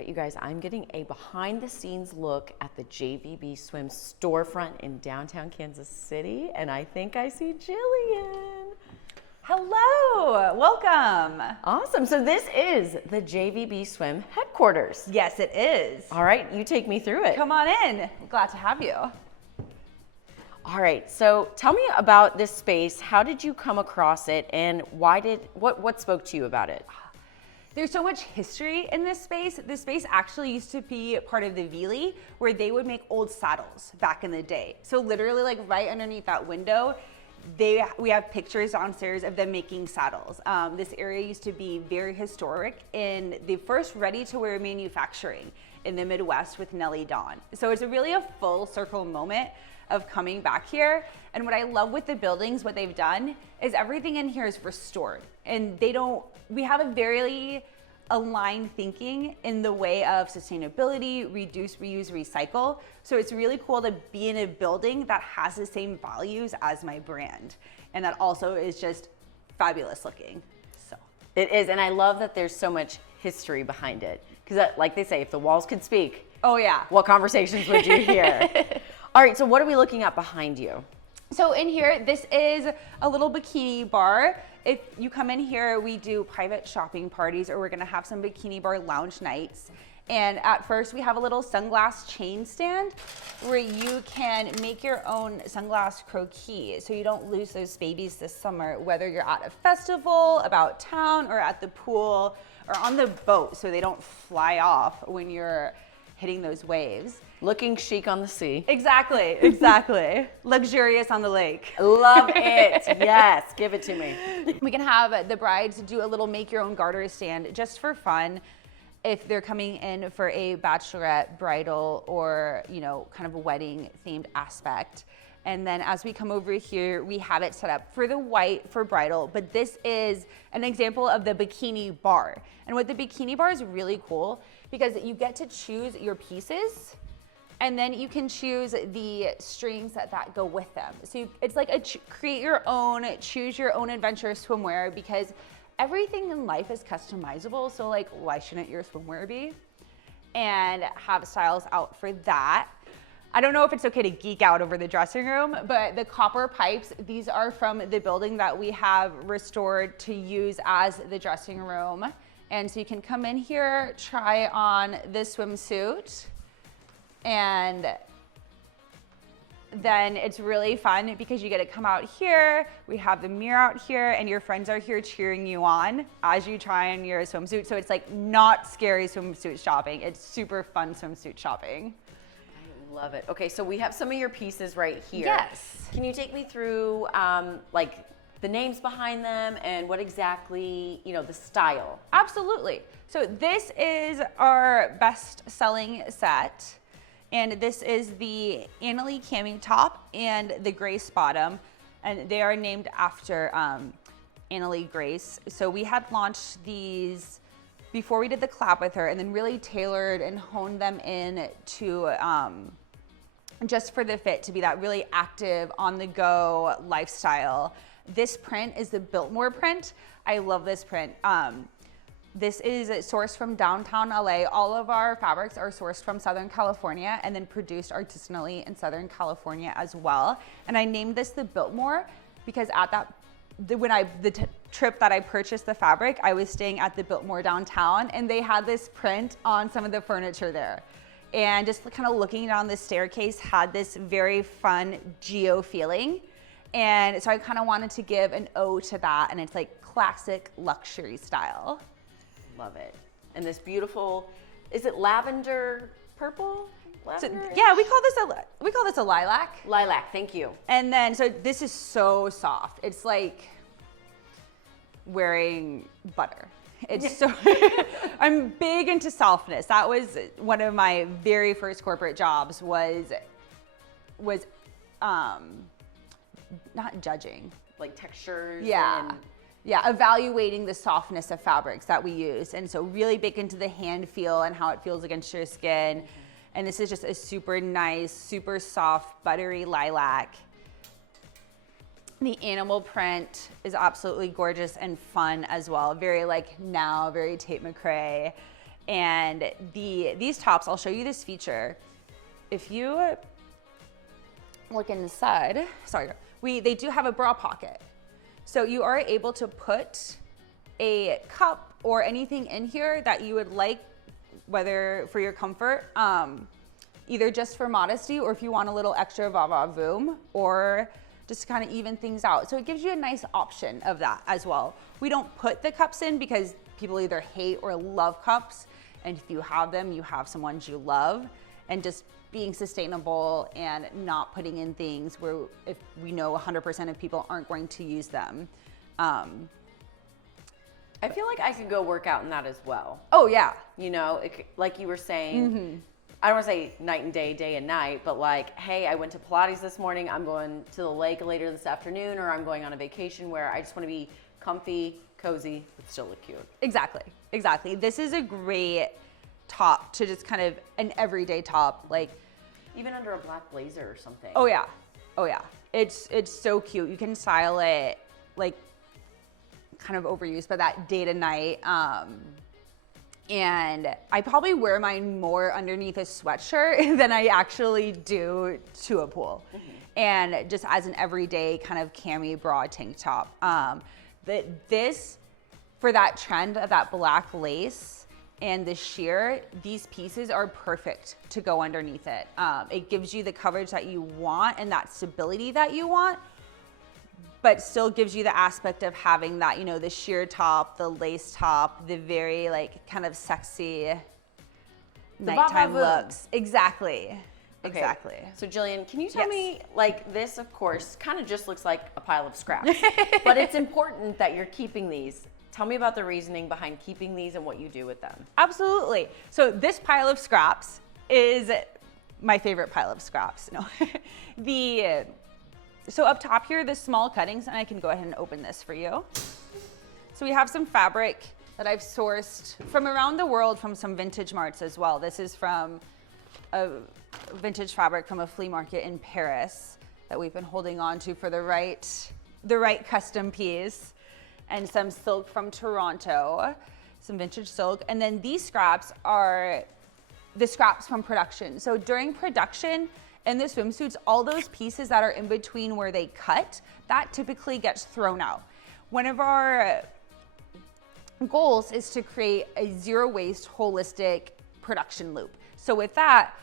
right, you guys, I'm getting a behind the scenes look at the JVB Swim storefront in downtown Kansas City, and I think I see Jillian. Hello, welcome. Awesome, so this is the JVB Swim headquarters. Yes, it is. All right, you take me through it. Come on in, glad to have you. All right, so tell me about this space. How did you come across it, and what spoke to you about it? There's so much history in this space. This space actually used to be part of the Vili, where they would make old saddles back in the day. So literally like right underneath that window, we have pictures downstairs of them making saddles. This area used to be very historic in the first ready-to-wear manufacturing in the Midwest with Nellie Dawn. So it's really a full circle moment of coming back here. And what I love with the buildings, what they've done is everything in here is restored. And we have a very aligned thinking in the way of sustainability, reduce, reuse, recycle. So it's really cool to be in a building that has the same values as my brand. And that also is just fabulous looking, so. It is, and I love that there's so much history behind it. Because like they say, if the walls could speak, oh yeah, what conversations would you hear? All right, so what are we looking at behind you? So in here, this is a little bikini bar. If you come in here, we do private shopping parties, or we're gonna have some bikini bar lounge nights. And at first we have a little sunglass chain stand where you can make your own sunglass croquis so you don't lose those babies this summer, whether you're at a festival, about town, or at the pool, or on the boat so they don't fly off when you're hitting those waves. Looking chic on the sea. Exactly, exactly. Luxurious on the lake. Love it, yes, give it to me. We can have the brides do a little make your own garter stand just for fun if they're coming in for a bachelorette, bridal, or kind of a wedding themed aspect. And then as we come over here, we have it set up for the white for bridal, but this is an example of the bikini bar. And what the bikini bar is really cool because you get to choose your pieces, and then you can choose the strings that go with them. So it's like create your own, choose your own adventure swimwear, because everything in life is customizable. So like, why shouldn't your swimwear be? And have styles out for that. I don't know if it's okay to geek out over the dressing room, but the copper pipes, these are from the building that we have restored to use as the dressing room. And so you can come in here, try on this swimsuit, and then it's really fun because you get to come out here, we have the mirror out here, and your friends are here cheering you on as you try on your swimsuit. So it's like not scary swimsuit shopping, it's super fun swimsuit shopping. I love it. Okay, so we have some of your pieces right here. Yes. Can you take me through like the names behind them and what exactly, the style? Absolutely. So this is our best-selling set. And this is the Annalie cami top and the Grace bottom. And they are named after Annalie Grace. So we had launched these before we did the collab with her, and then really tailored and honed them in to just for the fit to be that really active, on the go lifestyle. This print is the Biltmore print. I love this print. This is sourced from downtown LA. All of our fabrics are sourced from Southern California and then produced artisanally in Southern California as well. And I named this the Biltmore because at the trip that I purchased the fabric, I was staying at the Biltmore downtown, and they had this print on some of the furniture there. And just kind of looking down the staircase had this very fun geo feeling. And so I kind of wanted to give an ode to that, and it's like classic luxury style. Love it. And this beautiful, is it lavender purple? Lavender? So, yeah, we call this a lilac. Lilac, thank you. And then, so this is so soft. It's like wearing butter. It's so, I'm big into softness. That was one of my very first corporate jobs was not judging. Like textures? Yeah. Yeah, evaluating the softness of fabrics that we use. And so really big into the hand feel and how it feels against your skin. Mm-hmm. And this is just a super nice, super soft, buttery lilac. The animal print is absolutely gorgeous and fun as well. Very like now, very Tate McRae. And these tops, I'll show you this feature. If you look inside, they do have a bra pocket. So you are able to put a cup or anything in here that you would like, whether for your comfort, either just for modesty or if you want a little extra va-va-voom, or just to kind of even things out. So it gives you a nice option of that as well. We don't put the cups in because people either hate or love cups. And if you have them, you have some ones you love. And just being sustainable and not putting in things where if we know 100% of people aren't going to use them. I feel like I could go work out in that as well. Oh yeah. You know, like you were saying, I don't want to say night and day and night, but like, hey, I went to Pilates this morning, I'm going to the lake later this afternoon, or I'm going on a vacation where I just want to be comfy, cozy, but still look cute. Exactly. This is a great top to just kind of an everyday top, like even under a black blazer or something. Oh yeah. It's so cute. You can style it like kind of overused, but that day to night. And I probably wear mine more underneath a sweatshirt than I actually do to a pool. And just as an everyday kind of cami bra tank top. For that trend of that black lace and the sheer, these pieces are perfect to go underneath it. It gives you the coverage that you want and that stability that you want, but still gives you the aspect of having that, you know, the sheer top, the lace top, the very like kind of sexy nighttime looks. Exactly. So Jillian, can you tell me, like this of course kind of just looks like a pile of scraps, but it's important that you're keeping these. Tell me about the reasoning behind keeping these and what you do with them. Absolutely. So this pile of scraps is my favorite pile of scraps. No, so up top here, the small cuttings, and I can go ahead and open this for you. So we have some fabric that I've sourced from around the world from some vintage marts as well. This is from a vintage fabric from a flea market in Paris that we've been holding on to for the right custom piece. And some silk from Toronto, some vintage silk. And then these scraps are the scraps from production. So during production in the swimsuits, all those pieces that are in between where they cut, that typically gets thrown out. One of our goals is to create a zero waste, holistic production loop. So with that,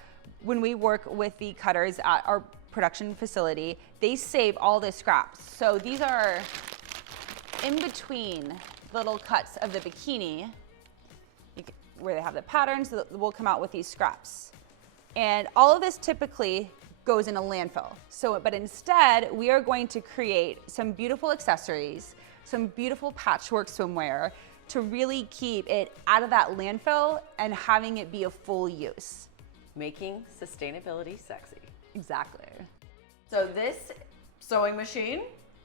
when we work with the cutters at our production facility, they save all the scraps. So these are in between little cuts of the bikini where they have the patterns, so we'll come out with these scraps. And all of this typically goes in a landfill. But instead, we are going to create some beautiful accessories, some beautiful patchwork swimwear to really keep it out of that landfill and having it be a full use. Making sustainability sexy. Exactly. So this sewing machine,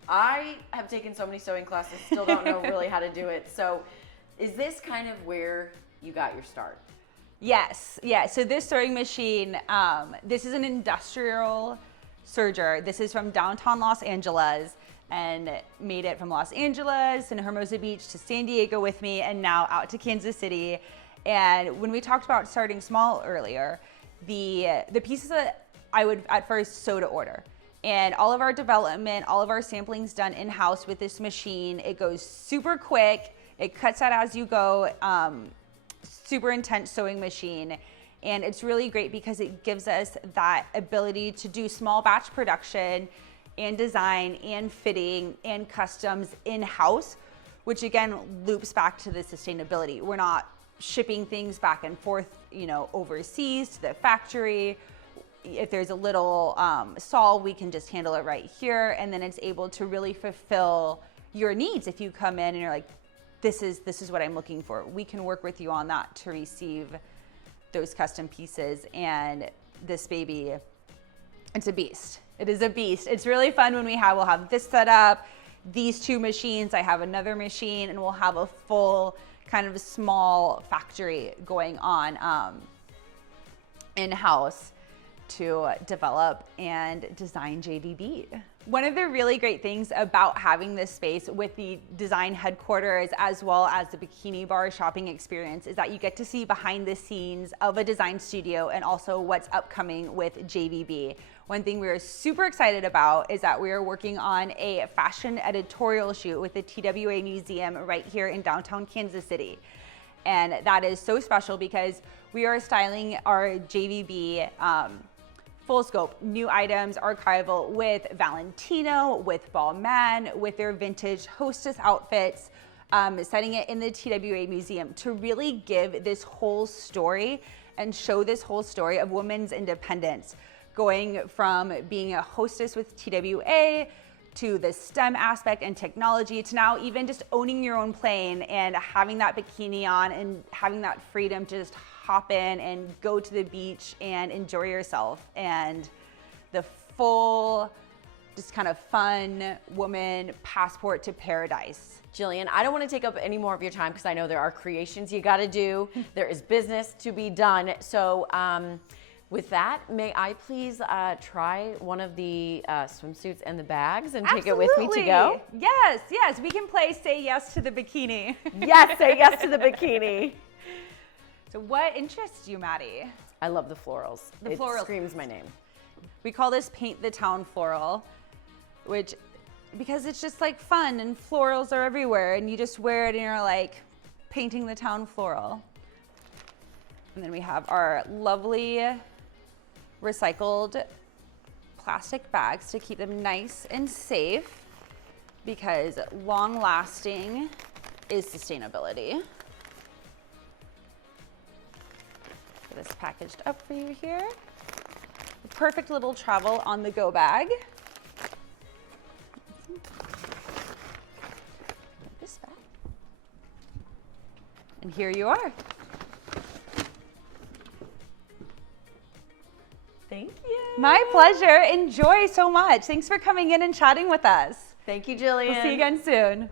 I have taken so many sewing classes, still don't know really how to do it. So is this kind of where you got your start? Yes, yeah. So this sewing machine, this is an industrial serger. This is from downtown Los Angeles and made it from Los Angeles and Hermosa Beach to San Diego with me and now out to Kansas City. And when we talked about starting small earlier, the pieces that I would at first sew to order. And all of our development, all of our sampling's done in-house with this machine. It goes super quick. It cuts out as you go. Super intense sewing machine. And it's really great because it gives us that ability to do small batch production and design and fitting and customs in-house, which again loops back to the sustainability. We're not shipping things back and forth, overseas to the factory. If there's a little saw, we can just handle it right here, and then it's able to really fulfill your needs. If you come in and you're like, this is what I'm looking for, we can work with you on that to receive those custom pieces. And this baby, it's a beast. It is a beast. It's really fun when we'll have this set up, these two machines, I have another machine, and we'll have a full kind of small factory going on in-house to develop and design JVB. One of the really great things about having this space with the design headquarters as well as the bikini bar shopping experience is that you get to see behind the scenes of a design studio and also what's upcoming with JVB. One thing we are super excited about is that we are working on a fashion editorial shoot with the TWA Museum right here in downtown Kansas City. And that is so special because we are styling our JVB full scope, new items, archival with Valentino, with Balmain, with their vintage hostess outfits, setting it in the TWA Museum to really give this whole story and show this whole story of women's independence, going from being a hostess with TWA to the STEM aspect and technology to now even just owning your own plane and having that bikini on and having that freedom to just hop in and go to the beach and enjoy yourself, and the full, just kind of fun woman passport to paradise. Jillian, I don't want to take up any more of your time because I know there are creations you got to do. There is business to be done. So with that, may I please try one of the swimsuits and the bags and take it with me to go? Yes, yes. We can play Say Yes to the Bikini. Yes, say yes to the bikini. So what interests you, Maddie? I love the florals. The it florals. Screams my name. We call this Paint the Town Floral, which, because it's just like fun and florals are everywhere and you just wear it and you're like painting the town floral. And then we have our lovely recycled plastic bags to keep them nice and safe, because long lasting is sustainability. Get this packaged up for you here. The perfect little travel on the go bag. Put this back. And here you are. Thank you. My pleasure. Enjoy so much. Thanks for coming in and chatting with us. Thank you, Jillian. We'll see you again soon.